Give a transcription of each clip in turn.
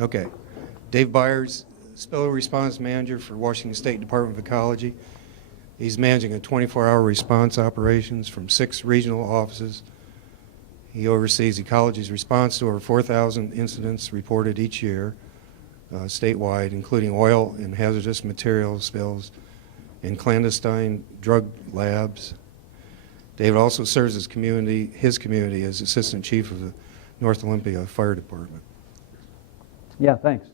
Okay. Dave Byers, Spill Response Manager for Washington State Department of Ecology. He's managing a 24-hour response operations from 6 regional offices. He oversees ecology's response to over 4,000 incidents reported each year statewide, including oil and hazardous materials spills in clandestine drug labs. David also serves his community as Assistant Chief of the North Olympia Fire Department. Yeah, thanks.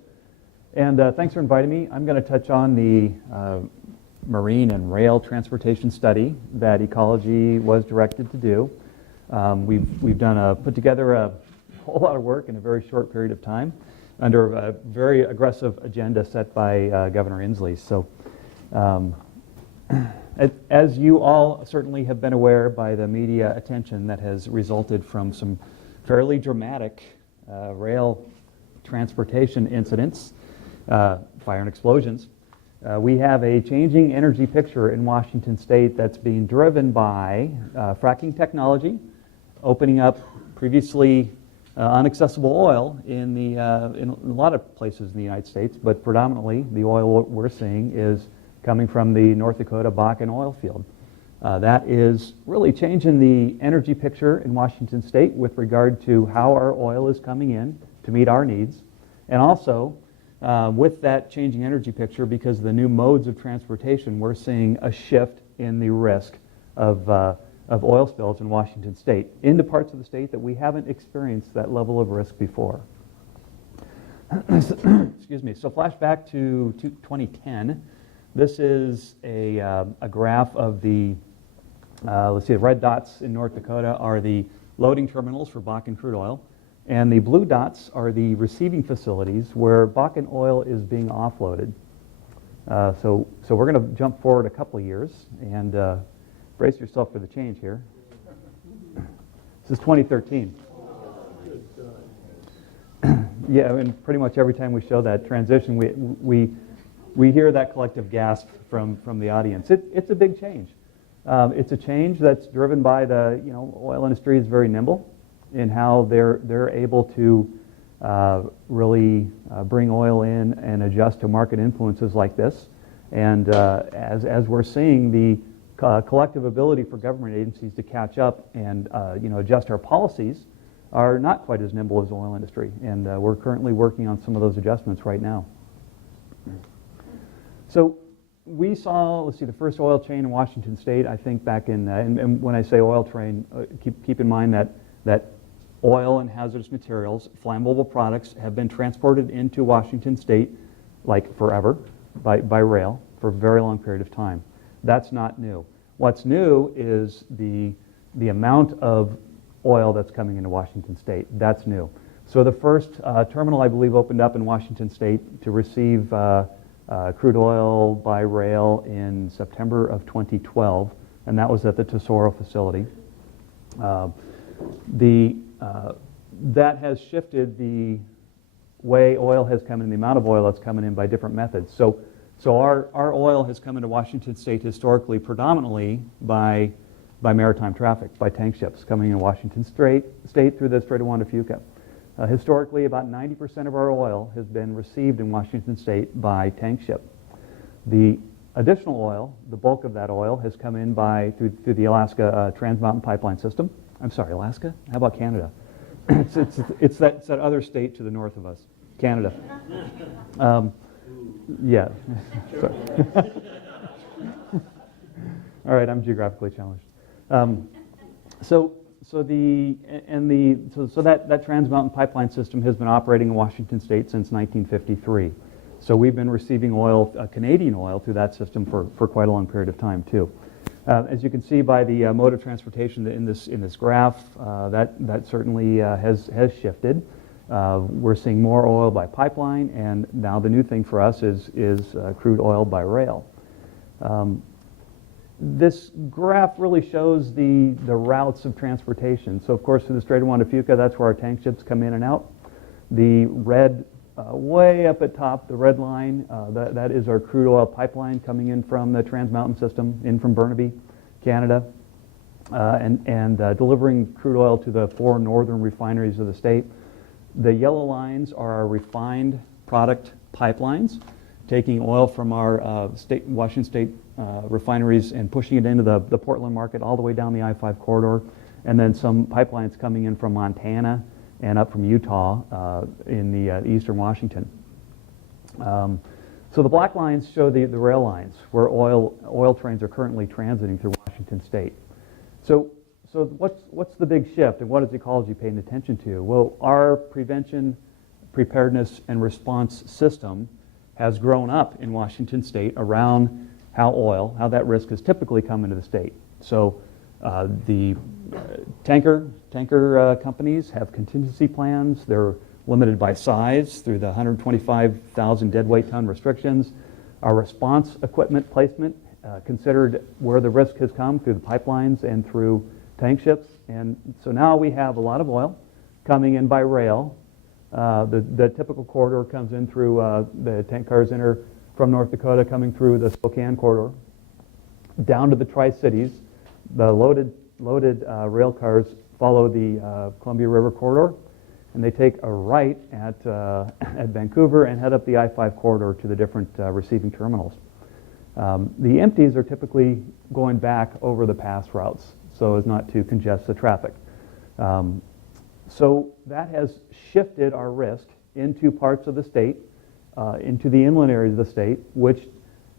And thanks for inviting me. I'm going to touch on the marine and rail transportation study that ecology was directed to do. We've put together a whole lot of work in a very short period of time under a very aggressive agenda set by Governor Inslee. So as you all certainly have been aware by the media attention that has resulted from some fairly dramatic rail transportation incidents, fire and explosions, we have a changing energy picture in Washington State that's being driven by fracking technology, opening up previously inaccessible oil in a lot of places in the United States, but predominantly the oil we're seeing is coming from the North Dakota Bakken oil field. That is really changing the energy picture in Washington State with regard to how our oil is coming in to meet our needs. And also, with that changing energy picture, because of the new modes of transportation, we're seeing a shift in the risk of oil spills in Washington State into parts of the state that we haven't experienced that level of risk before. Excuse me. So flash back to 2010. This is a graph of the, let's see, the red dots in North Dakota are the loading terminals for Bakken crude oil, and the blue dots are the receiving facilities where Bakken oil is being offloaded. So we're going to jump forward a couple of years and brace yourself for the change here. This is 2013. Yeah, and pretty much every time we show that transition, we hear that collective gasp from the audience. It's a big change. It's a change that's driven by the oil industry is very nimble in how they're able to really bring oil in and adjust to market influences like this. And as we're seeing the collective ability for government agencies to catch up and adjust our policies are not quite as nimble as the oil industry. And we're currently working on some of those adjustments right now. So we saw, let's see, the first oil train in Washington State, I think back in, and when I say oil train, keep in mind that oil and hazardous materials, flammable products, have been transported into Washington State like forever by rail for a very long period of time. That's not new. What's new is the amount of oil that's coming into Washington State. That's new. So the first terminal, I believe, opened up in Washington State to receive crude oil by rail in September of 2012, and that was at the Tesoro facility. That has shifted the way oil has come in, the amount of oil that's coming in by different methods. So our oil has come into Washington State historically predominantly by maritime traffic, by tank ships coming in Washington State through the Strait of Juan de Fuca. Historically, about 90% of our oil has been received in Washington State by tank ship. The additional oil, the bulk of that oil, has come in through the Alaska Trans Mountain Pipeline System. I'm sorry, Alaska? How about Canada? It's that other state to the north of us, Canada. Yeah. All right, I'm geographically challenged. So that Trans Mountain Pipeline System has been operating in Washington State since 1953. So we've been receiving oil, Canadian oil, through that system for quite a long period of time too. As you can see by the mode of transportation in this graph, that certainly has shifted. We're seeing more oil by pipeline, and now the new thing for us is crude oil by rail. This graph really shows the routes of transportation. So of course through the Strait of Juan de Fuca, that's where our tank ships come in and out. The red, way up at top, the red line, that is our crude oil pipeline coming in from the Trans Mountain system, in from Burnaby, Canada, and delivering crude oil to the 4 northern refineries of the state. The yellow lines are our refined product pipelines, taking oil from our Washington State refineries and pushing it into the Portland market all the way down the I-5 corridor, and then some pipelines coming in from Montana and up from Utah in the eastern Washington. So the black lines show the rail lines where oil trains are currently transiting through Washington State. So what's the big shift, and what is ecology paying attention to? Well, our prevention, preparedness, and response system has grown up in Washington State around how that risk has typically come into the state. So the tanker companies have contingency plans. They're limited by size through the 125,000 deadweight ton restrictions. Our response equipment placement considered where the risk has come through the pipelines and through tank ships. And so now we have a lot of oil coming in by rail. The typical corridor comes in through the tank cars enter from North Dakota, coming through the Spokane corridor down to the Tri-Cities. The loaded rail cars follow the Columbia River corridor, and they take a right at Vancouver and head up the I-5 corridor to the different receiving terminals. The empties are typically going back over the pass routes so as not to congest the traffic. So that has shifted our risk into parts of the state, into the inland areas of the state, which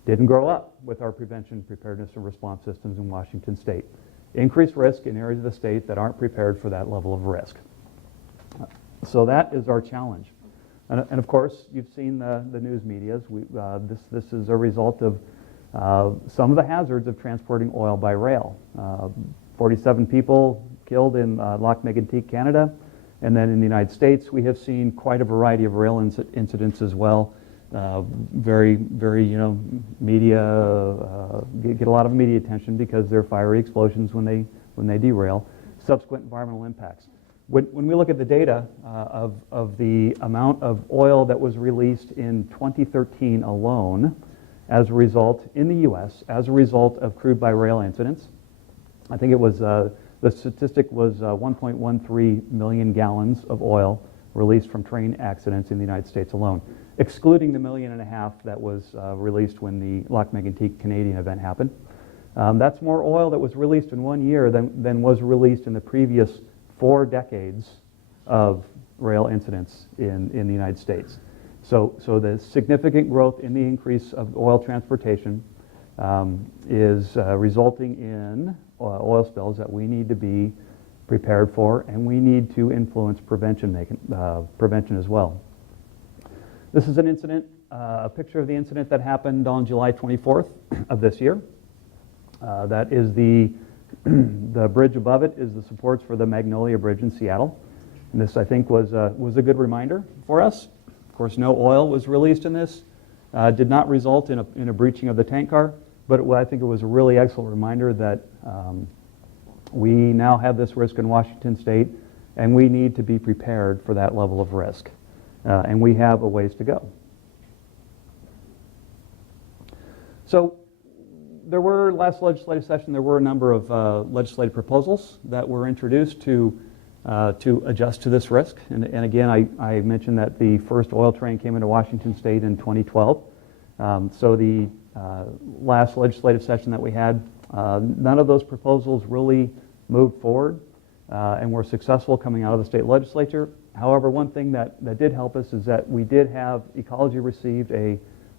didn't grow up with our prevention, preparedness, and response systems in Washington State. Increased risk in areas of the state that aren't prepared for that level of risk. So that is our challenge. And of course, you've seen the news medias. This is a result of some of the hazards of transporting oil by rail. 47 people killed in Lac Mégantic, Canada. And then in the United States, we have seen quite a variety of rail incidents as well. Very, media, get a lot of media attention because they're fiery explosions when they derail. Subsequent environmental impacts. When we look at the data of the amount of oil that was released in 2013 alone, as a result, in the U.S., as a result of crude by rail incidents, I think it was, the statistic was 1.13 million gallons of oil released from train accidents in the United States alone, excluding the 1.5 million that was released when the Lac Mégantic Canadian event happened. That's more oil that was released in 1 year than was released in the previous 4 decades of rail incidents in the United States. So the significant growth in the increase of oil transportation is resulting in oil spills that we need to be prepared for, and we need to influence prevention as well. This is an incident, a picture of the incident that happened on July 24th of this year. That is the bridge above it is the supports for the Magnolia Bridge in Seattle. And this, I think, was a good reminder for us. Of course, no oil was released in this. Did not result in a breaching of the tank car, but I think it was a really excellent reminder that we now have this risk in Washington State, and we need to be prepared for that level of risk. And we have a ways to go. So there were, last legislative session, there were a number of legislative proposals that were introduced to adjust to this risk. And again, I mentioned that the first oil train came into Washington State in 2012. So the last legislative session that we had, none of those proposals really moved forward and were successful coming out of the state legislature. However, one thing that did help us is that we did have ecology received a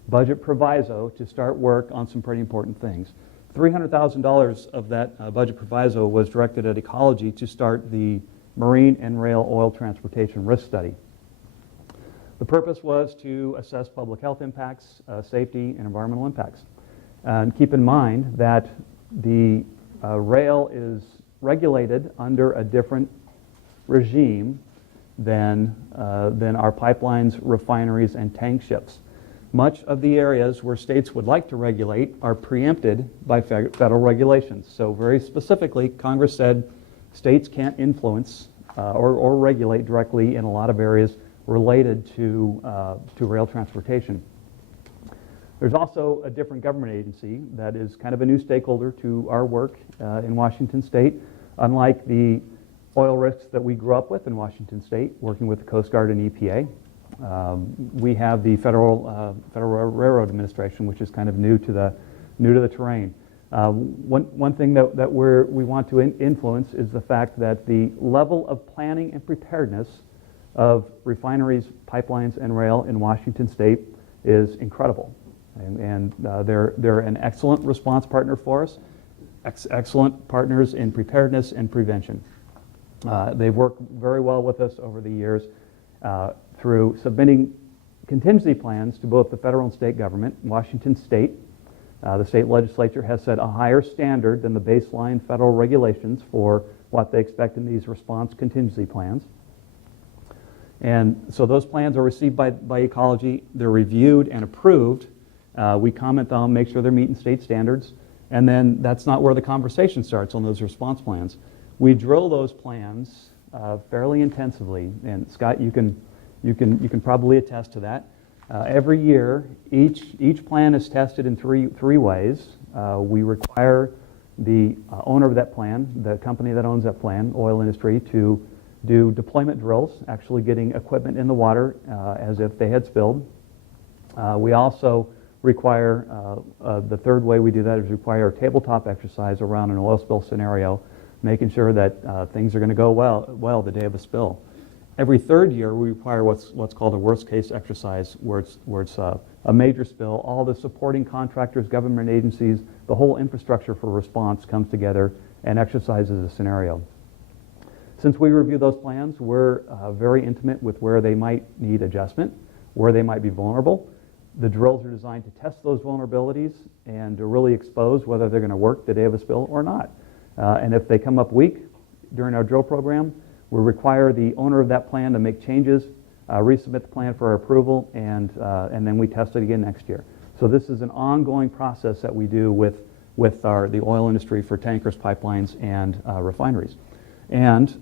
budget proviso to start work on some pretty important things. $300,000 of that budget proviso was directed at ecology to start the marine and rail oil transportation risk study. The purpose was to assess public health impacts, safety, and environmental impacts. And keep in mind that the rail is regulated under a different regime than our pipelines, refineries, and tank ships. Much of the areas where states would like to regulate are preempted by federal regulations. So very specifically, Congress said states can't influence or regulate directly in a lot of areas related to rail transportation. There's also a different government agency that is kind of a new stakeholder to our work in Washington State. Unlike the oil risks that we grew up with in Washington State, working with the Coast Guard and EPA. We have the Federal Railroad Administration, which is kind of new to the terrain. One thing that we want to influence is the fact that the level of planning and preparedness of refineries, pipelines, and rail in Washington State is incredible. And they're an excellent response partner for us, excellent partners in preparedness and prevention. They've worked very well with us over the years through submitting contingency plans to both the federal and state government. Washington State, the state legislature has set a higher standard than the baseline federal regulations for what they expect in these response contingency plans. And so those plans are received by Ecology. They're reviewed and approved. We comment on them, make sure they're meeting state standards. And then that's not where the conversation starts on those response plans. We drill those plans fairly intensively. And Scott, you can probably attest to that. Every year, each plan is tested in three ways. We require the owner of that plan, the company that owns that plan, oil industry, to do deployment drills, actually getting equipment in the water as if they had spilled. We also require, the third way we do that is require a tabletop exercise around an oil spill scenario, making sure that things are going to go well the day of a spill. Every third year, we require what's called a worst-case exercise, where it's a major spill. All the supporting contractors, government agencies, the whole infrastructure for response comes together and exercises a scenario. Since we review those plans, we're very intimate with where they might need adjustment, where they might be vulnerable. The drills are designed to test those vulnerabilities and to really expose whether they're going to work the day of a spill or not. And if they come up weak during our drill program, we require the owner of that plan to make changes, resubmit the plan for our approval, and then we test it again next year. So this is an ongoing process that we do with the oil industry for tankers, pipelines, and refineries. And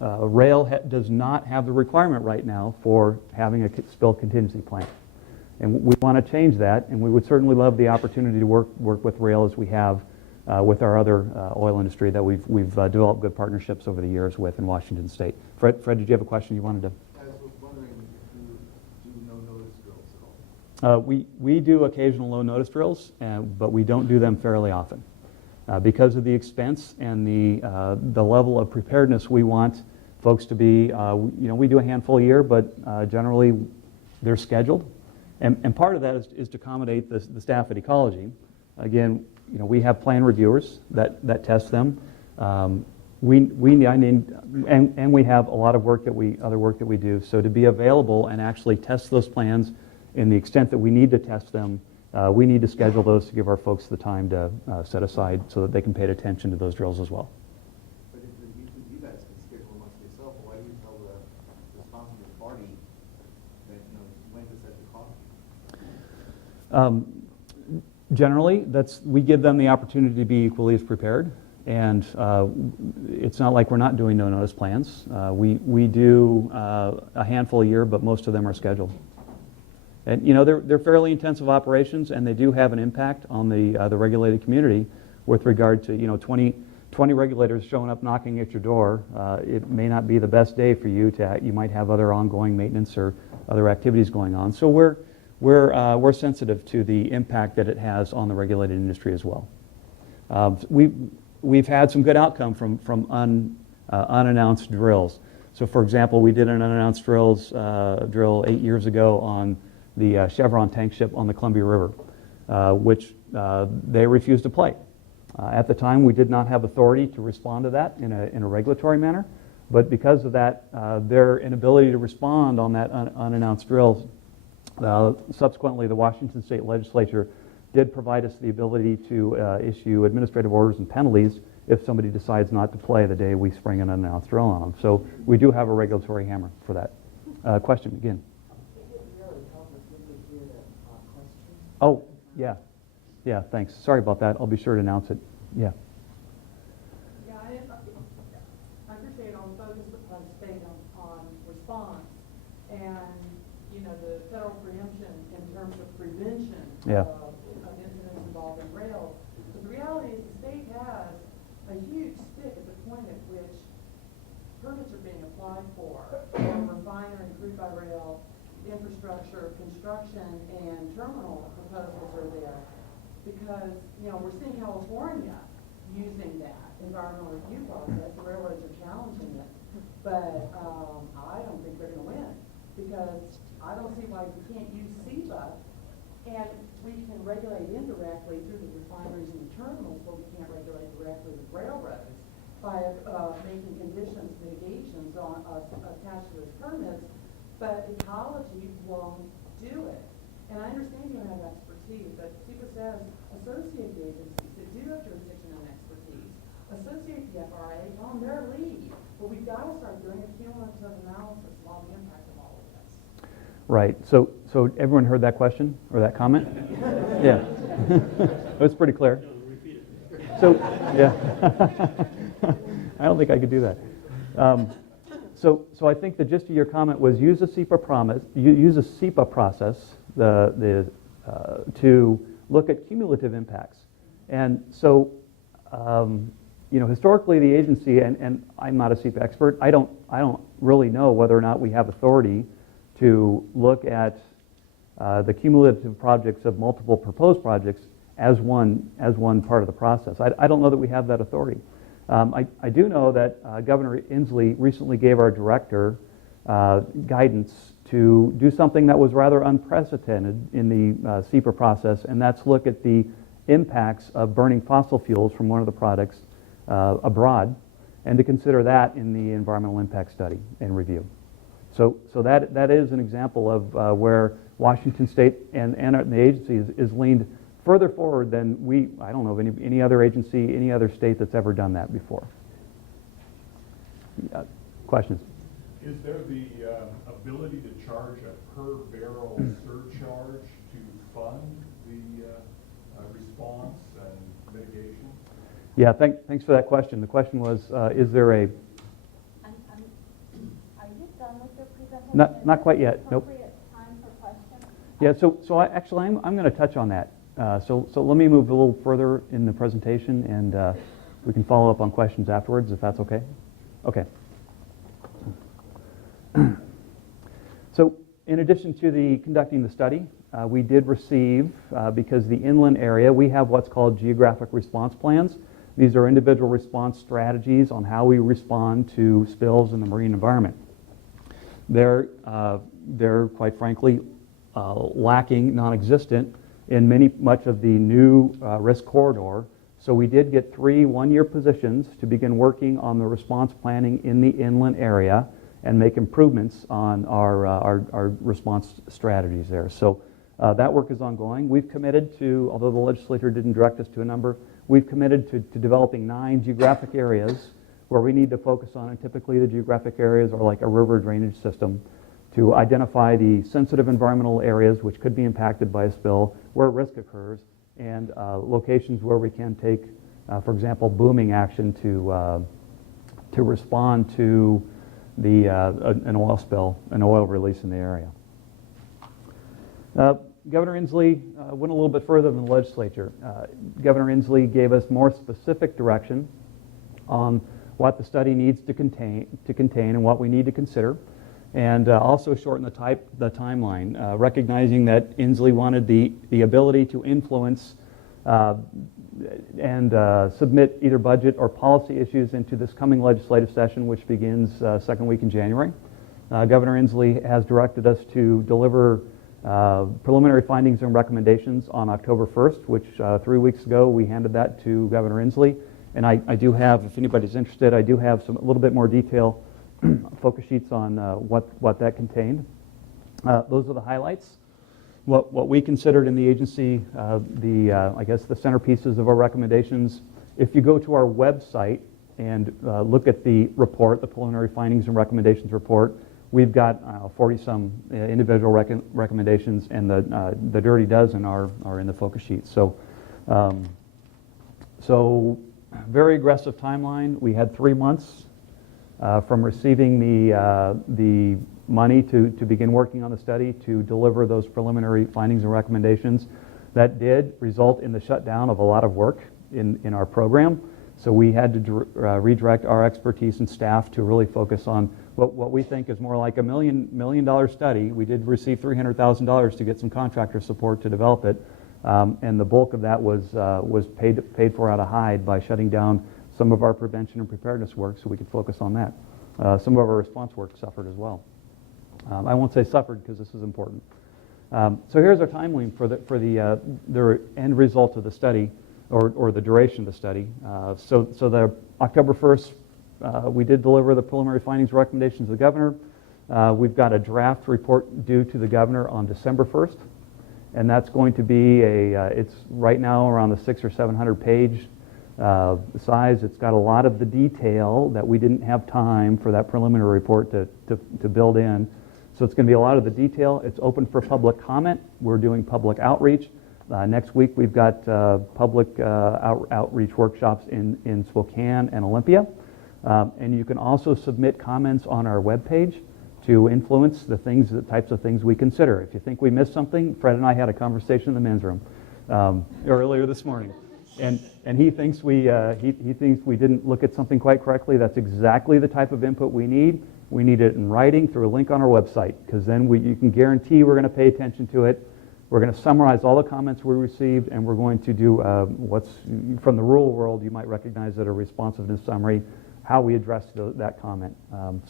rail does not have the requirement right now for having a spill contingency plan. And we want to change that, and we would certainly love the opportunity to work with rail as we have with our other oil industry that we've developed good partnerships over the years with in Washington State. Fred, did you have a question you wanted to? I was wondering if you do no-notice drills at all. We do occasional low-notice drills, but we don't do them fairly often. Because of the expense and the level of preparedness we want folks to be, we do a handful a year, but generally they're scheduled. And part of that is to accommodate the staff at Ecology. Again, we have plan reviewers that test them. We have a lot of other work that we do. So to be available and actually test those plans in the extent that we need to test them, we need to schedule those to give our folks the time to set aside so that they can pay attention to those drills as well. But if you guys can schedule amongst yourself, why do you tell the responsible party that when to set the cost? Generally, we give them the opportunity to be equally as prepared, and it's not like we're not doing no-notice plans. We do a handful a year, but most of them are scheduled. And they're fairly intensive operations, and they do have an impact on the regulated community with regard to 20 regulators showing up knocking at your door. It may not be the best day for you. You might have other ongoing maintenance or other activities going on. So we're sensitive to the impact that it has on the regulated industry as well. We've had some good outcome from unannounced drills. So, for example, we did an unannounced drill 8 years ago on the Chevron tank ship on the Columbia River, which they refused to play. At the time, we did not have authority to respond to that in a regulatory manner, but because of that, their inability to respond on that unannounced drill, subsequently the Washington State Legislature did provide us the ability to issue administrative orders and penalties if somebody decides not to play the day we spring an unannounced drill on them. So we do have a regulatory hammer for that. Question again. Oh, yeah. Yeah, thanks. Sorry about that. I'll be sure to announce it. Yeah. Yeah, I appreciate all the focus that was stayed on response and, the federal preemption in terms of prevention of incidents involving rail. But the reality is the state has a huge stick at the point at which permits are being applied for refinery, crude by rail, infrastructure, construction, and terminal proposals are there. Because, you know, we're seeing California using that environmental review process. The railroads are challenging it. But I don't think they're going to win, because I don't see why we can't use SEPA, and we can regulate indirectly through the refineries and the terminals, but we can't regulate directly with railroads by making conditions, mitigations on attached to those permits. But ecology won't do it. And I understand you have expertise, but SEPA says associate the agencies that do have jurisdiction and expertise, associate the FRA on their lead. But we've got to start doing a cumulative analysis of the impact of all of this. Right. So everyone heard that question or that comment? Yeah. It was pretty clear. So, yeah. I don't think I could do that. So I think the gist of your comment was use a SEPA process to look at cumulative impacts. And so, you know, historically the agency, and I'm not a SEPA expert, I don't really know whether or not we have authority to look at the cumulative projects of multiple proposed projects as one part of the process. I don't know that we have that authority. I do know that Governor Inslee recently gave our director guidance to do something that was rather unprecedented in the SEPA process, and that's look at the impacts of burning fossil fuels from one of the products abroad, and to consider that in the environmental impact study and review. So that is an example of where Washington State and the agency is leaned further forward than I don't know of any other agency, any other state that's ever done that before. Questions? Is there the ability to charge a per barrel surcharge to fund the response and mitigation? Yeah, thanks for that question. The question was, is there a... Are you done with your presentation? Not quite yet, nope. Appropriate time for questions? Yeah, I'm going to touch on that. So let me move a little further in the presentation, and we can follow up on questions afterwards, if that's okay. Okay. So in addition to conducting the study, we did receive, because the inland area, we have what's called geographic response plans. These are individual response strategies on how we respond to spills in the marine environment. They're quite frankly lacking, non-existent in much of the new risk corridor. So we did get 3 one-year positions to begin working on the response planning in the inland area and make improvements on our response strategies there. So that work is ongoing. We've committed to, although the legislature didn't direct us to a number, we've committed to developing 9 geographic areas where we need to focus on, and typically the geographic areas are like a river drainage system, to identify the sensitive environmental areas which could be impacted by a spill, where risk occurs, and locations where we can take, for example, booming action to respond to an oil spill, an oil release in the area. Governor Inslee went a little bit further than the legislature. Governor Inslee gave us more specific direction on what the study needs to contain and what we need to consider, and also shorten the timeline, recognizing that Inslee wanted the ability to influence and submit either budget or policy issues into this coming legislative session, which begins second week in January. Governor Inslee has directed us to deliver preliminary findings and recommendations on October 1st, which 3 weeks ago we handed that to Governor Inslee. And I do have, if anybody's interested, I do have a little bit more detail focus sheets on what that contained. Those are the highlights. What we considered in the agency, I guess the centerpieces of our recommendations. If you go to our website and look at the report, the preliminary findings and recommendations report, we've got 40-some individual recommendations, and the dirty dozen are in the focus sheet. So very aggressive timeline. We had 3 months from receiving the money to begin working on the study to deliver those preliminary findings and recommendations. That did result in the shutdown of a lot of work in our program. So we had to redirect our expertise and staff to really focus on what we think is more like a $1 million study. We did receive $300,000 to get some contractor support to develop it, and the bulk of that was paid for out of Hyde by shutting down some of our prevention and preparedness work so we could focus on that. Some of our response work suffered as well. I won't say suffered because this is important. So here's our timeline for the end result of the study, or the duration of the study. So the October 1st, we did deliver the preliminary findings and recommendations to the governor. We've got a draft report due to the governor on December 1st, and that's going to be it's right now around the 600 or 700 page size. It's got a lot of the detail that we didn't have time for that preliminary report to build in. So it's going to be a lot of the detail. It's open for public comment. We're doing public outreach. Next week we've got public outreach workshops in Spokane and Olympia. And you can also submit comments on our webpage to influence the types of things we consider. If you think we missed something, Fred and I had a conversation in the men's room earlier this morning. And he thinks we didn't look at something quite correctly. That's exactly the type of input we need. We need it in writing through a link on our website, because then you can guarantee we're going to pay attention to it. We're going to summarize all the comments we received, and we're going to do what's from the rural world you might recognize as a responsiveness summary, how we address that comment.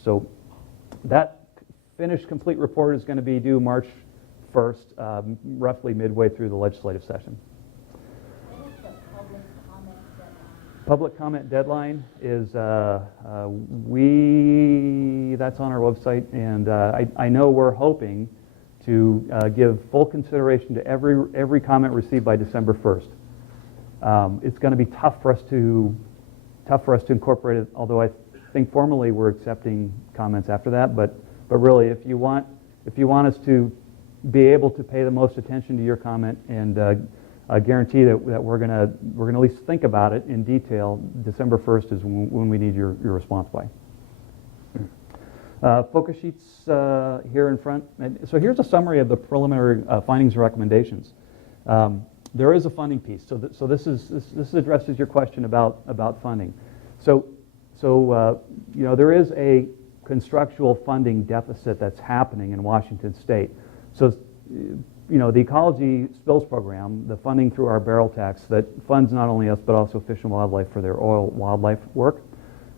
So that finished complete report is going to be due March 1st, roughly midway through the legislative session. What is the public comment deadline? Public comment deadline is that's on our website, and I know we're hoping to give full consideration to every comment received by December 1st. It's going to be tough for us to incorporate it, although I think formally we're accepting comments after that. But really, if you want us to be able to pay the most attention to your comment and guarantee that we're going to at least think about it in detail, December 1st is when we need your response by. Focus sheets here in front. So here's a summary of the preliminary findings and recommendations. There is a funding piece. So this addresses your question about funding. So there is a constructual funding deficit that's happening in Washington State. So the Ecology Spills Program, the funding through our barrel tax that funds not only us but also Fish and Wildlife for their oil wildlife work.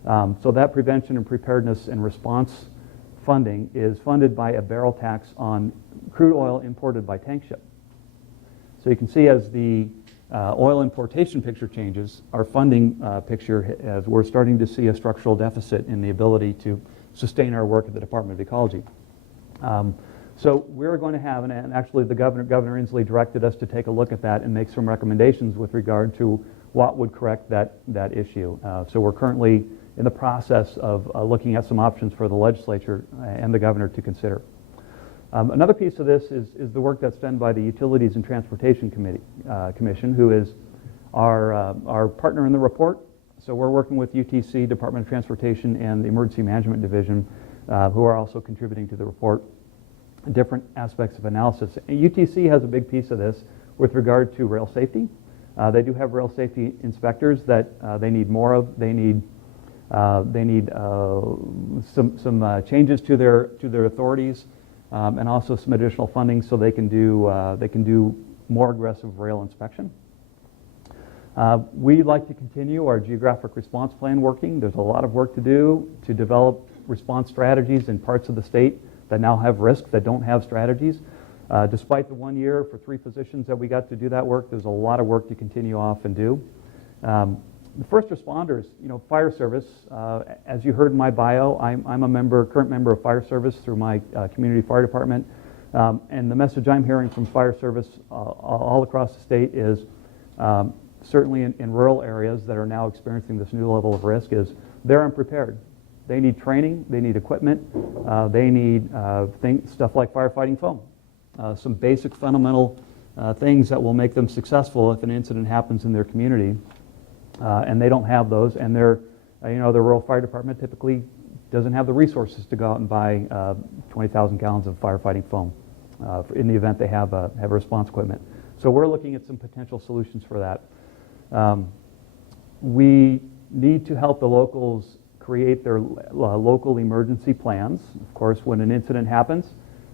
So that prevention and preparedness and response funding is funded by a barrel tax on crude oil imported by tank ship. So you can see as the oil importation picture changes, our funding picture, as we're starting to see a structural deficit in the ability to sustain our work at the Department of Ecology. So we're going to have, and actually the Governor Inslee directed us to take a look at that and make some recommendations with regard to what would correct that issue. So we're currently in the process of looking at some options for the legislature and the governor to consider. Another piece of this is the work that's done by the Utilities and Transportation Commission, who is our partner in the report. So we're working with UTC, Department of Transportation, and the Emergency Management Division, who are also contributing to the report, different aspects of analysis. And UTC has a big piece of this with regard to rail safety. They do have rail safety inspectors that they need more of. They need some changes to their authorities, and also some additional funding so they can do more aggressive rail inspection. We'd like to continue our geographic response plan working. There's a lot of work to do to develop response strategies in parts of the state that now have risk, that don't have strategies. Despite the 1 year for 3 positions that we got to do that work, there's a lot of work to continue off and do. The first responders, fire service, as you heard in my bio, I'm a current member of fire service through my community fire department. And the message I'm hearing from fire service all across the state is, certainly in rural areas that are now experiencing this new level of risk, is they're unprepared. They need training, they need equipment, they need stuff like firefighting foam. Some basic fundamental things that will make them successful if an incident happens in their community. And they don't have those, and the rural fire department typically doesn't have the resources to go out and buy 20,000 gallons of firefighting foam in the event they have response equipment. So we're looking at some potential solutions for that. We need to help the locals create their local emergency plans. Of course, when an incident happens,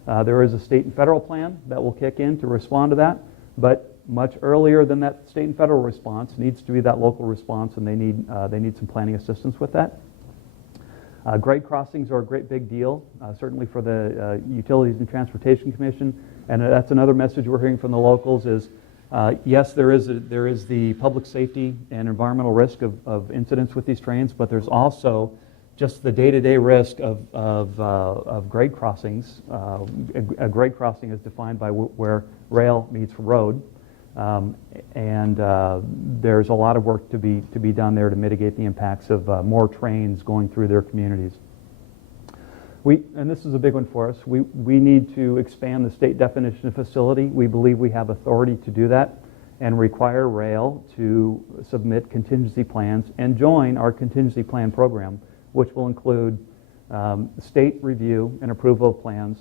there is a state and federal plan that will kick in to respond to that, but much earlier than that state and federal response needs to be that local response, and they need some planning assistance with that. Grade crossings are a great big deal, certainly for the Utilities and Transportation Commission, and that's another message we're hearing from the locals is, yes, there is the public safety and environmental risk of incidents with these trains, but there's also just the day-to-day risk of grade crossings. A grade crossing is defined by where rail meets road, and there's a lot of work to be done there to mitigate the impacts of more trains going through their communities. And this is a big one for us, we need to expand the state definition of facility. We believe we have authority to do that and require rail to submit contingency plans and join our contingency plan program, which will include state review and approval of plans.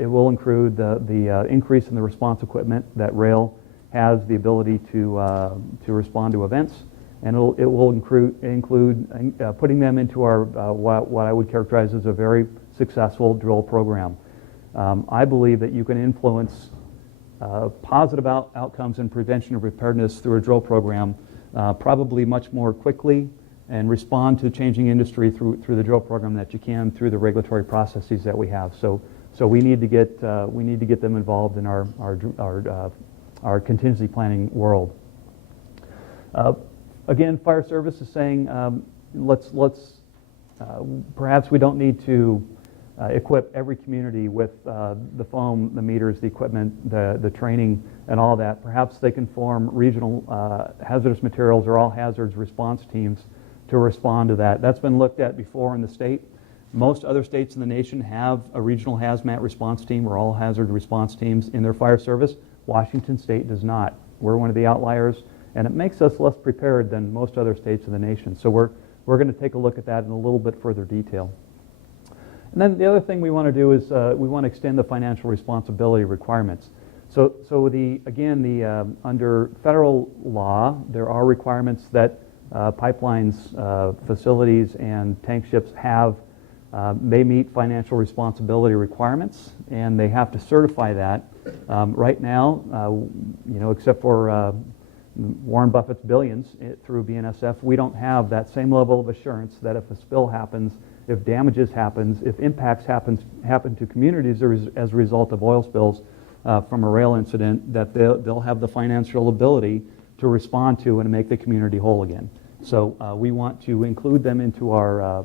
It will include the increase in the response equipment that rail has the ability to respond to events, and it will include putting them into our what I would characterize as a very successful drill program. I believe that you can influence positive outcomes in prevention and preparedness through a drill program probably much more quickly and respond to changing industry through the drill program that you can through the regulatory processes that we have. So we need to get them involved in our contingency planning world. Again, fire service is saying perhaps we don't need to equip every community with the foam, the meters, the equipment, the training, and all that. Perhaps they can form regional hazardous materials or all hazards response teams to respond to that. That's been looked at before in the state. Most other states in the nation have a regional hazmat response team or all hazard response teams in their fire service. Washington State does not. We're one of the outliers, and it makes us less prepared than most other states in the nation. So we're going to take a look at that in a little bit further detail. And then the other thing we want to do is we want to extend the financial responsibility requirements. So under federal law, there are requirements that pipelines, facilities, and tank ships have. They meet financial responsibility requirements, and they have to certify that. Right now, except for Warren Buffett's billions through BNSF, we don't have that same level of assurance that if a spill happens, if damages happens, if impacts happen to communities as a result of oil spills from a rail incident, that they'll have the financial ability to respond to and make the community whole again. So we want to include them into our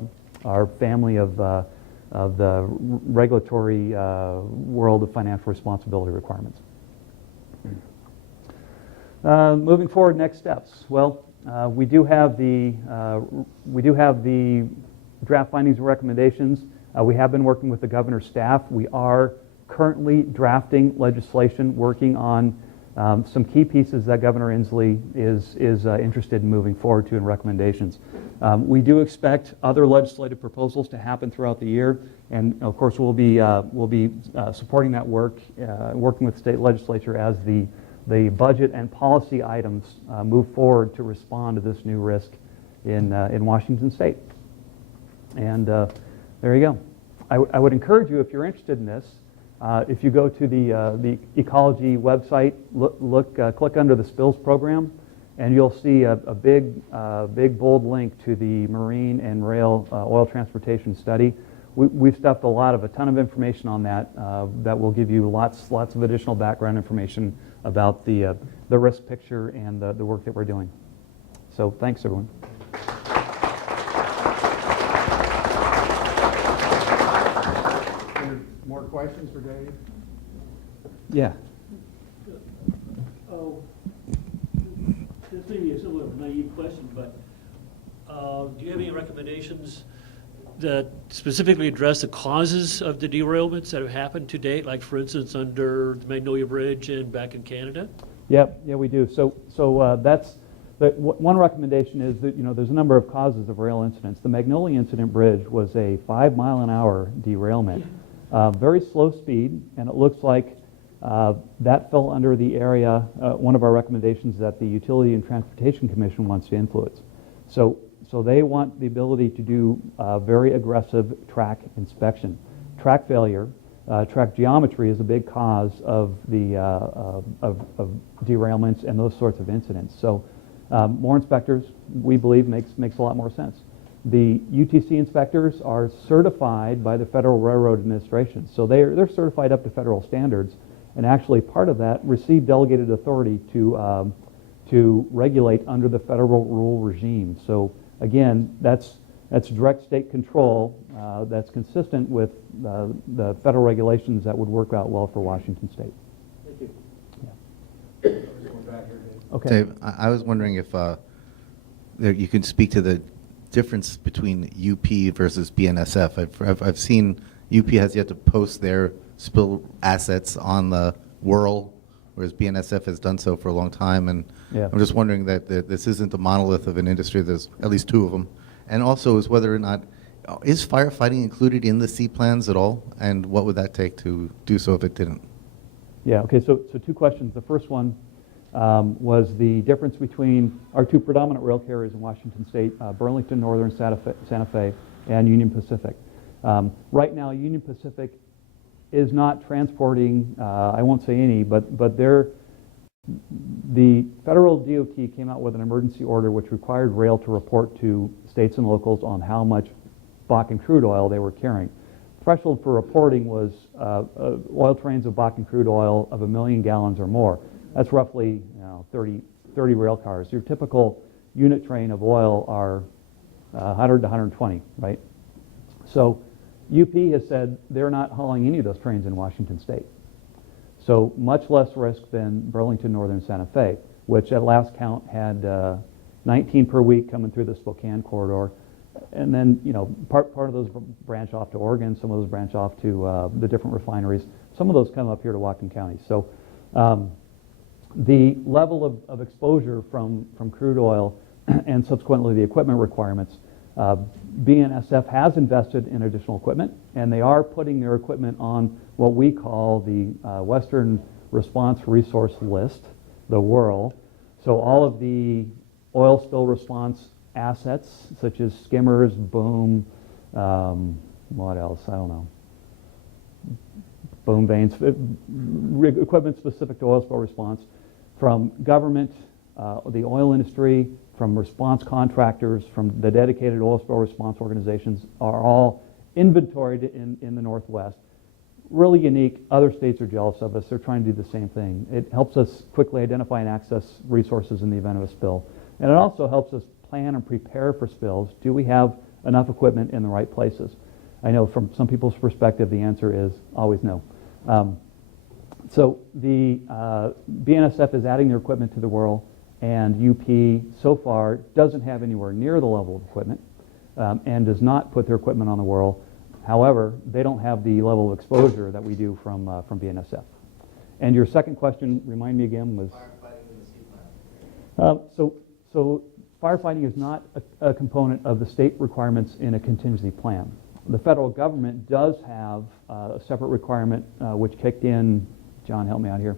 family of the regulatory world of financial responsibility requirements. Moving forward, next steps. Well, we do have the draft findings and recommendations. We have been working with the governor's staff. We are currently drafting legislation, working on some key pieces that Governor Inslee is interested in moving forward to in recommendations. We do expect other legislative proposals to happen throughout the year, and of course we'll be supporting that work, working with the state legislature as the budget and policy items move forward to respond to this new risk in Washington State. And there you go. I would encourage you, if you're interested in this, if you go to the ecology website, click under the spills program, and you'll see a big bold link to the marine and rail oil transportation study. We've stuffed a ton of information on that that will give you lots of additional background information about the risk picture and the work that we're doing. So thanks, everyone. More questions for Dave? Yeah. This may be a somewhat naive question, but do you have any recommendations that specifically address the causes of the derailments that have happened to date, like for instance under the Magnolia Bridge and back in Canada? Yeah, we do. So that's one recommendation is that there's a number of causes of rail incidents. The Magnolia Incident Bridge was a 5-mile-an-hour derailment, very slow speed, and it looks like that fell under the area. One of our recommendations that the Utility and Transportation Commission wants to influence. So so they want the ability to do very aggressive track inspection. Track failure, track geometry is a big cause of the of derailments and those sorts of incidents. So more inspectors, we believe, makes a lot more sense. The UTC inspectors are certified by the Federal Railroad Administration, so they're certified up to federal standards, and actually part of that receive delegated authority to regulate under the federal rule regime. So again, that's direct state control that's consistent with the federal regulations that would work out well for Washington State. Thank you. Okay. Dave, I was wondering if you could speak to the difference between UP versus BNSF. I've seen UP has yet to post their spill assets on the whirl, whereas BNSF has done so for a long time. And Yeah. I'm just wondering that this isn't a monolith of an industry. There's at least two of them. And also is whether or not, is firefighting included in the C plans at all? And what would that take to do so if it didn't? Yeah, okay, so two questions. The first one was the difference between our two predominant rail carriers in Washington State, Burlington Northern Santa Fe, and Union Pacific. Right now, Union Pacific is not transporting, I won't say any, but the federal DOT came out with an emergency order which required rail to report to states and locals on how much Bakken crude oil they were carrying. Threshold for reporting was oil trains of Bakken crude oil of 1 million gallons or more. That's roughly 30 rail cars. Your typical unit train of oil are 100 to 120, right? So UP has said they're not hauling any of those trains in Washington State. So much less risk than Burlington Northern Santa Fe, which at last count had 19 per week coming through the Spokane corridor. And then, part of those branch off to Oregon, some of those branch off to the different refineries. Some of those come up here to Whatcom County. So the level of exposure from crude oil and subsequently the equipment requirements, BNSF has invested in additional equipment, and they are putting their equipment on what we call the Western Response Resource List, the WRL. So all of the oil spill response assets, such as skimmers, boom, what else? I don't know. Boom vanes, equipment specific to oil spill response, from government, the oil industry, from response contractors, from the dedicated oil spill response organizations, are all inventoried in the Northwest. Really unique. Other states are jealous of us. They're trying to do the same thing. It helps us quickly identify and access resources in the event of a spill. And it also helps us plan and prepare for spills. Do we have enough equipment in the right places? I know from some people's perspective, the answer is always no. So the BNSF is adding their equipment to the whirl, and UP so far doesn't have anywhere near the level of equipment and does not put their equipment on the whirl. However, they don't have the level of exposure that we do from BNSF. And your second question, remind me again, was? Firefighting in the C plan. So firefighting is not a component of the state requirements in a contingency plan. The federal government does have a separate requirement which kicked in, John, help me out here,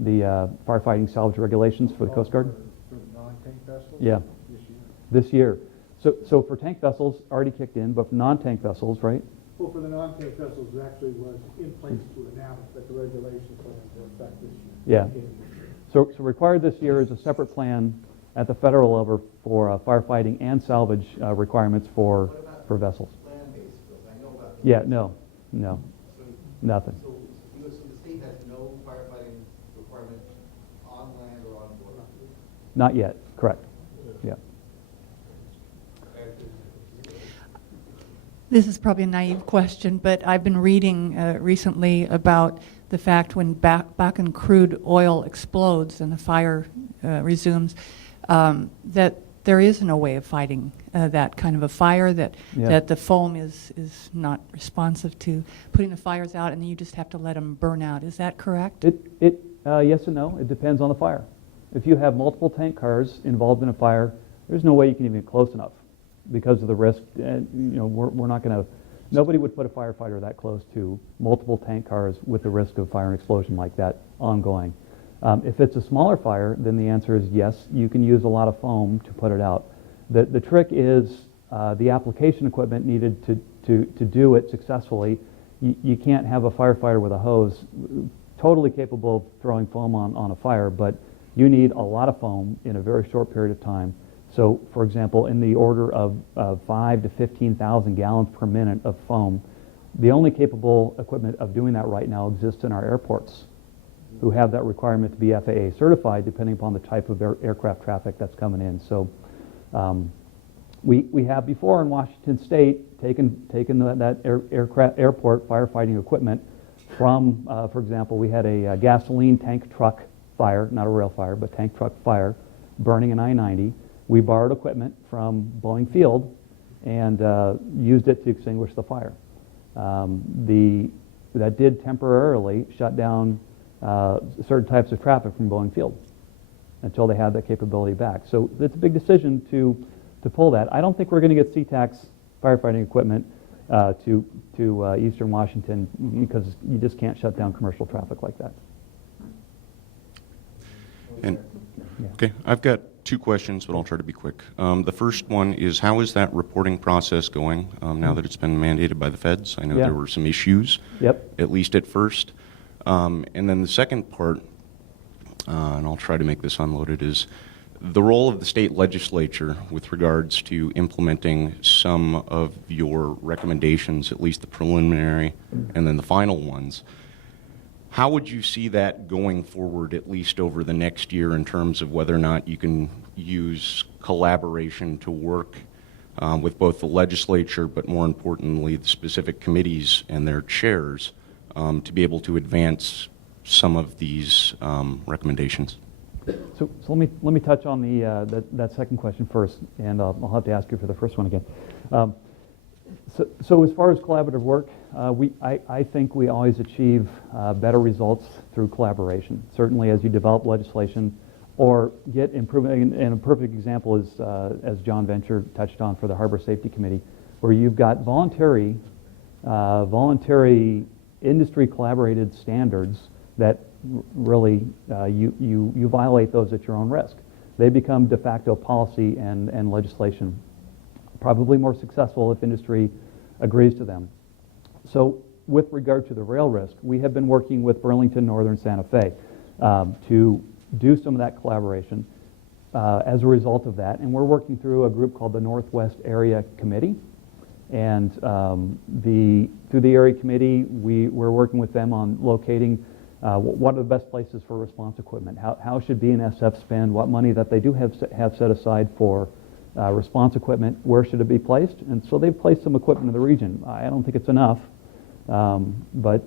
the firefighting salvage regulations for the Coast Guard. For the non-tank vessels? Yeah, This year. this year. So for tank vessels, already kicked in, but for non-tank vessels, right? Well, for the non-tank vessels, it actually was in place to announce that the regulations went into effect this year. Yeah. So required this year is a separate plan at the federal level for firefighting and salvage requirements for vessels. Land-based spills, I know about. Yeah, no, So- nothing. So the state has no firefighting requirement on land or on board? Not yet, correct. Yeah. This is probably a naive question, but I've been reading recently about the fact when Bakken crude oil explodes and the fire resumes, that there is no way of fighting that kind of a fire, that the foam is not responsive to putting the fires out, and then you just have to let them burn out. Is that correct? Yes and no. It depends on the fire. If you have multiple tank cars involved in a fire, there's no way you can even get close enough because of the risk. We're not going to. Nobody would put a firefighter that close to multiple tank cars with the risk of fire and explosion like that ongoing. If it's a smaller fire, then the answer is yes, you can use a lot of foam to put it out. The trick is the application equipment needed to do it successfully. You can't have a firefighter with a hose totally capable of throwing foam on a fire, but you need a lot of foam in a very short period of time. So, for example, in the order of 5 to 15,000 gallons per minute of foam, the only capable equipment of doing that right now exists in our airports, who have that requirement to be FAA certified, depending upon the type of aircraft traffic that's coming in. So, we have before in Washington State taken that airport firefighting equipment from, for example, we had a gasoline tank truck fire, not a rail fire, but tank truck fire, burning an I-90. We borrowed equipment from Boeing Field and used it to extinguish the fire. That did temporarily shut down certain types of traffic from Boeing Field until they had that capability back. So it's a big decision to pull that. I don't think we're going to get CTAC's firefighting equipment to Eastern Washington because you just can't shut down commercial traffic like that. And, Yeah. okay, I've got two questions, but I'll try to be quick. The first one is, how is that reporting process going now that it's been mandated by the feds? I know Yeah. there were some issues, Yep. at least at first. And then the second part, and I'll try to make this unloaded, is the role of the state legislature with regards to implementing some of your recommendations, at least the preliminary and then the final ones. How would you see that going forward, at least over the next year, in terms of whether or not you can use collaboration to work with both the legislature, but more importantly, the specific committees and their chairs to be able to advance some of these recommendations? So let me touch on that second question first, and I'll have to ask you for the first one again. So as far as collaborative work, I think we always achieve better results through collaboration. Certainly as you develop legislation or get improvement, and a perfect example is, as John Venture touched on for the Harbor Safety Committee, where you've got voluntary industry collaborated standards that really you violate those at your own risk. They become de facto policy and legislation. Probably more successful if industry agrees to them. So with regard to the rail risk, we have been working with Burlington Northern Santa Fe to do some of that collaboration as a result of that. And we're working through a group called the Northwest Area Committee. And through the area committee, we're working with them on locating what are the best places for response equipment. How should BNSF spend what money that they do have set aside for response equipment? Where should it be placed? And so they've placed some equipment in the region. I don't think it's enough, but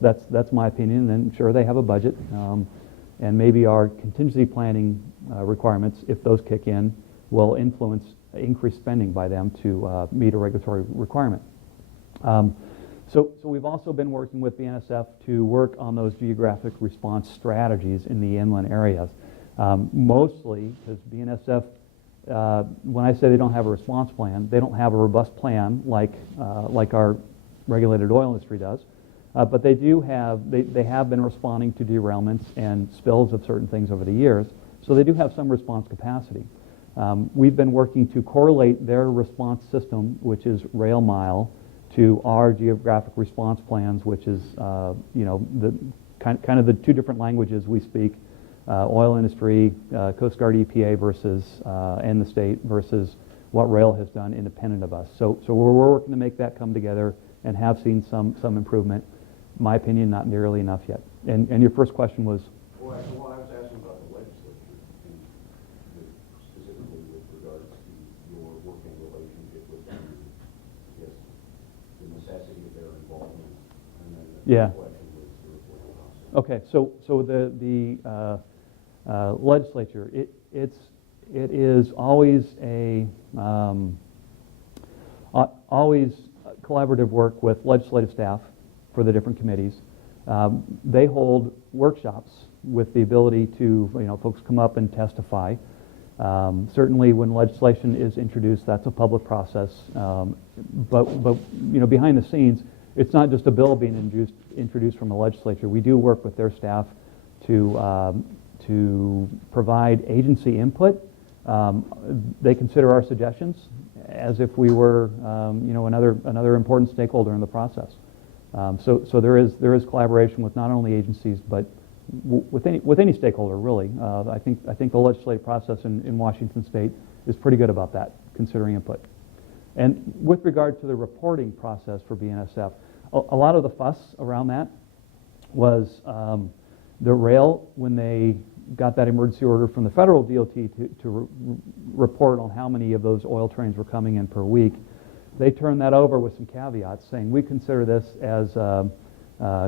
that's my opinion. And sure, they have a budget, and maybe our contingency planning requirements, if those kick in, will influence increased spending by them to meet a regulatory requirement. So we've also been working with BNSF to work on those geographic response strategies in the inland areas. Mostly because BNSF, when I say they don't have a response plan, they don't have a robust plan like our regulated oil industry does. But they have been responding to derailments and spills of certain things over the years. So they do have some response capacity. We've been working to correlate their response system, which is rail mile, to our geographic response plans, which is the kind of the two different languages we speak: oil industry, Coast Guard, EPA versus and the state versus what rail has done independent of us. So we're working to make that come together and have seen some improvement. In my opinion, not nearly enough yet. And your first question was? Well, I was asking about the legislature, and specifically with regards to your working relationship with them, yes, the necessity of their involvement, and then the Yeah. question was the reporting process. Okay, so the legislature, it is always always collaborative work with legislative staff for the different committees. They hold workshops with the ability to, folks come up and testify. Certainly when legislation is introduced, that's a public process. But behind the scenes, it's not just a bill being introduced from the legislature. We do work with their staff to provide agency input They consider our suggestions as if we were, another important stakeholder in the process. So there is collaboration with not only agencies, but with any stakeholder, really. I think the legislative process in Washington State is pretty good about that, considering input. And with regard to the reporting process for BNSF, a lot of the fuss around that was the rail, when they got that emergency order from the federal DOT to report on how many of those oil trains were coming in per week, they turned that over with some caveats saying, we consider this as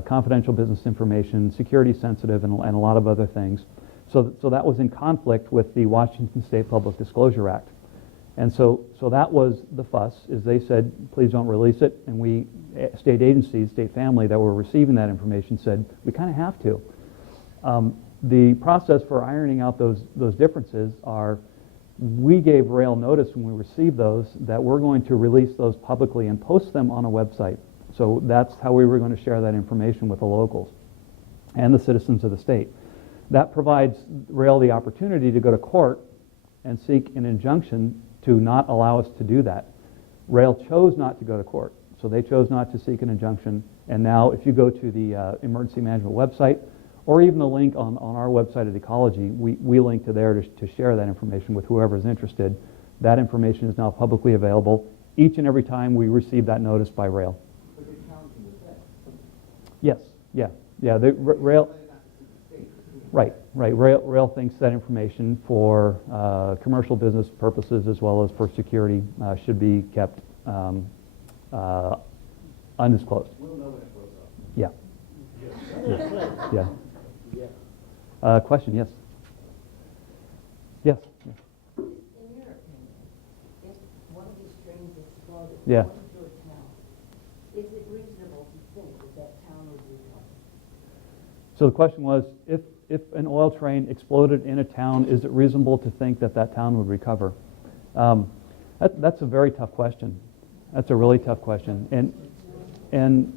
confidential business information, security sensitive, and a lot of other things. So that was in conflict with the Washington State Public Disclosure Act. And so that was the fuss, is they said, please don't release it. And we, state agencies, state family that were receiving that information said, we kind of have to. The process for ironing out those differences are, we gave rail notice when we received those that we're going to release those publicly and post them on a website. So that's how we were going to share that information with the locals and the citizens of the state. That provides rail the opportunity to go to court and seek an injunction to not allow us to do that. Rail chose not to go to court, so they chose not to seek an injunction. And now if you go to the emergency management website, or even the link on our website at Ecology, we link to there to share that information with whoever is interested. That information is now publicly available each and every time we receive that notice by rail. But you're challenging the state. Yes, yeah. The rail. Right. Rail thinks that information for commercial business purposes as well as for security should be kept undisclosed. We'll know when it blows up. Yeah. Question, yes. Yes. In your opinion, if one of these trains exploded Yeah. going through a town, is it reasonable to think that that town would recover? So the question was, if an oil train exploded in a town, is it reasonable to think that that town would recover? That's a very tough question. That's a really tough question. And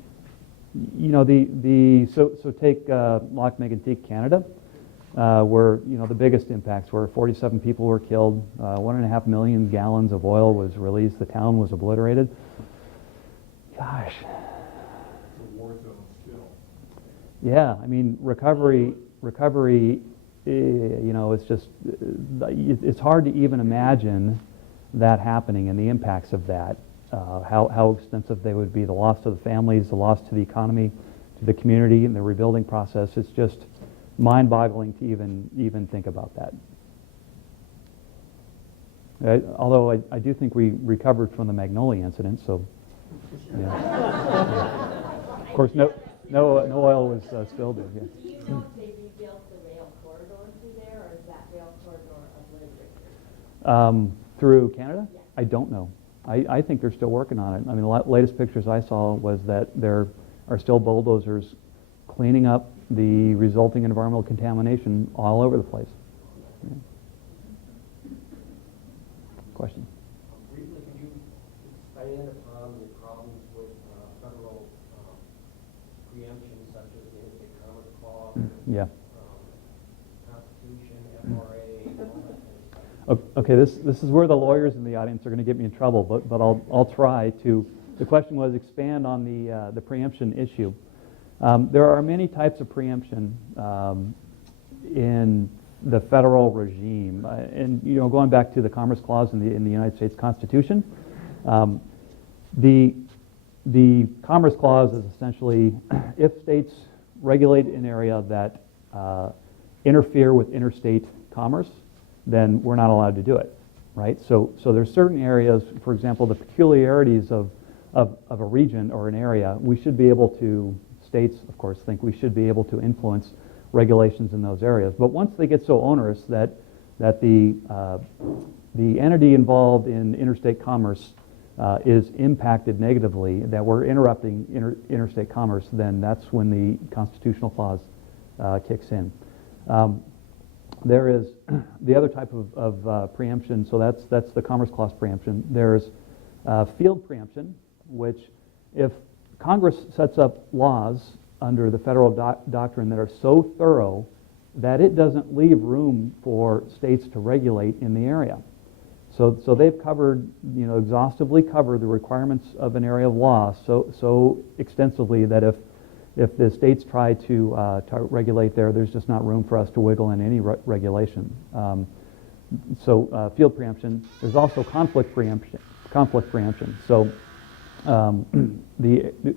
you know, so take Lac Mégantic, Canada, where the biggest impacts were 47 people were killed, 1.5 million gallons of oil was released, the town was obliterated. Gosh. It's a war zone still. Yeah, I mean, recovery, it's just, it's hard to even imagine that happening and the impacts of that. How extensive they would be, the loss to the families, the loss to the economy, to the community, and the rebuilding process. It's just mind-boggling to even think about that. Although I do think we recovered from the Magnolia incident, so yeah. Of course, no oil was spilled there. Yeah. Do you know if they rebuilt the rail corridor through there, or is that rail corridor obliterated? Through Canada? Yeah. I don't know. I think they're still working on it. I mean, the latest pictures I saw was that there are still bulldozers cleaning up the resulting environmental contamination all over the place. Yeah. Question? Briefly, could you expand upon the problems with federal preemption, such as the Interstate Commerce Clause, Yeah. Constitution, FRA, and all that kind of stuff? Okay, this is where the lawyers in the audience are going to get me in trouble, but I'll try to. The question was expand on the preemption issue. There are many types of preemption in the federal regime, and going back to the Commerce Clause in the United States Constitution, the Commerce Clause is essentially if states regulate an area that interfere with interstate commerce, then we're not allowed to do it, right? So there's certain areas, for example, the peculiarities of a region or an area, we should be able to, states, of course, think we should be able to influence regulations in those areas. But once they get so onerous that the entity involved in interstate commerce is impacted negatively, that we're interrupting interstate commerce, then that's when the constitutional clause kicks in. There is the other type of preemption, so that's the Commerce Clause preemption. There's field preemption, which if Congress sets up laws under the federal doctrine that are so thorough that it doesn't leave room for states to regulate in the area. So they've covered, exhaustively covered the requirements of an area of law so extensively that if the states try to regulate there, there's just not room for us to wiggle in any regulation. Field preemption. There's also conflict preemption. So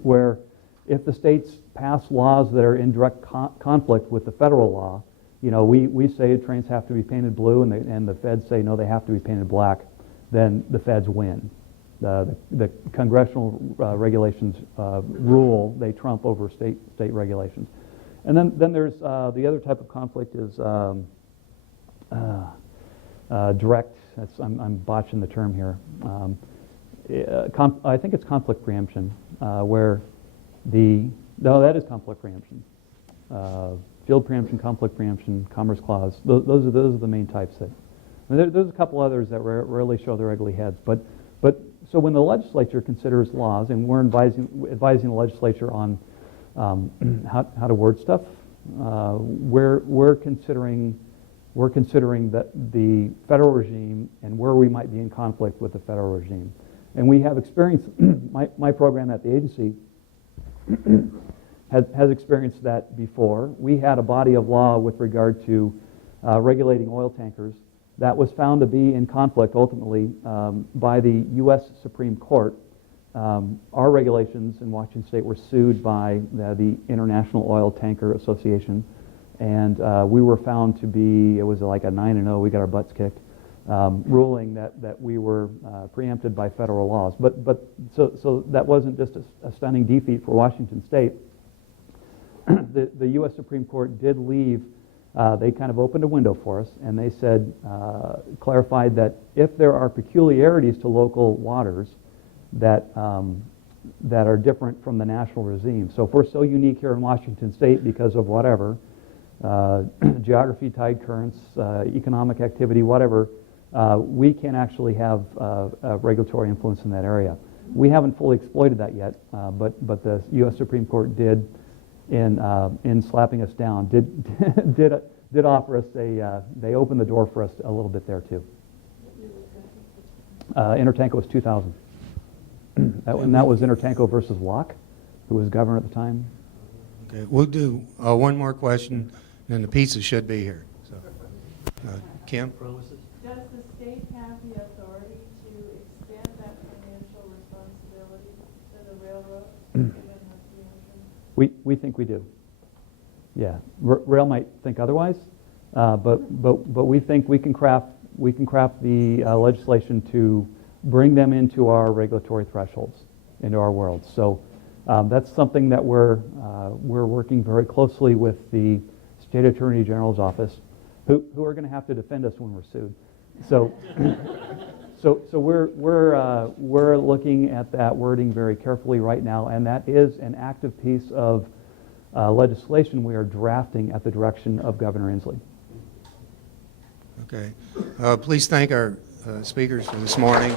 where if the states pass laws that are in direct conflict with the federal law, we say trains have to be painted blue, and the feds say no, they have to be painted black, then the feds win. The congressional regulations rule, they trump over state regulations. And then there's the other type of conflict is direct. I'm botching the term here. I think it's conflict preemption, where that is conflict preemption. Field preemption, conflict preemption, Commerce Clause. Those are the main types. There's a couple others that rarely show their ugly heads. But so when the legislature considers laws, and we're advising the legislature on how to word stuff, we're considering that the federal regime and where we might be in conflict with the federal regime. And we have experience. My program at the agency has experienced that before. We had a body of law with regard to regulating oil tankers that was found to be in conflict ultimately by the U.S. Supreme Court. Our regulations in Washington State were sued by the International Oil Tanker Association, and we were found to be, it was like a 9-0, we got our butts kicked, ruling that we were preempted by federal laws. So that wasn't just a stunning defeat for Washington State. The U.S. Supreme Court did leave, they kind of opened a window for us, and they said, clarified that if there are peculiarities to local waters that are different from the national regime. So if we're so unique here in Washington State because of whatever, geography, tide currents, economic activity, whatever, we can actually have a regulatory influence in that area. We haven't fully exploited that yet, but the U.S. Supreme Court did, in slapping us down, did offer us they opened the door for us a little bit there too. Intertanko was 2000. And that was Intertanko versus Locke, who was governor at the time. Okay, we'll do one more question, and the pizza should be here. So, Kim? Does the state have the authority to extend that financial responsibility to the railroad? We think we do. Yeah, Rail might think otherwise, but we think we can craft the legislation to bring them into our regulatory thresholds, into our world. So that's something that we're working very closely with the State Attorney General's office, who are going to have to defend us when we're sued. So we're looking at that wording very carefully right now, and that is an active piece of legislation we are drafting at the direction of Governor Inslee. Okay. Please thank our speakers for this morning.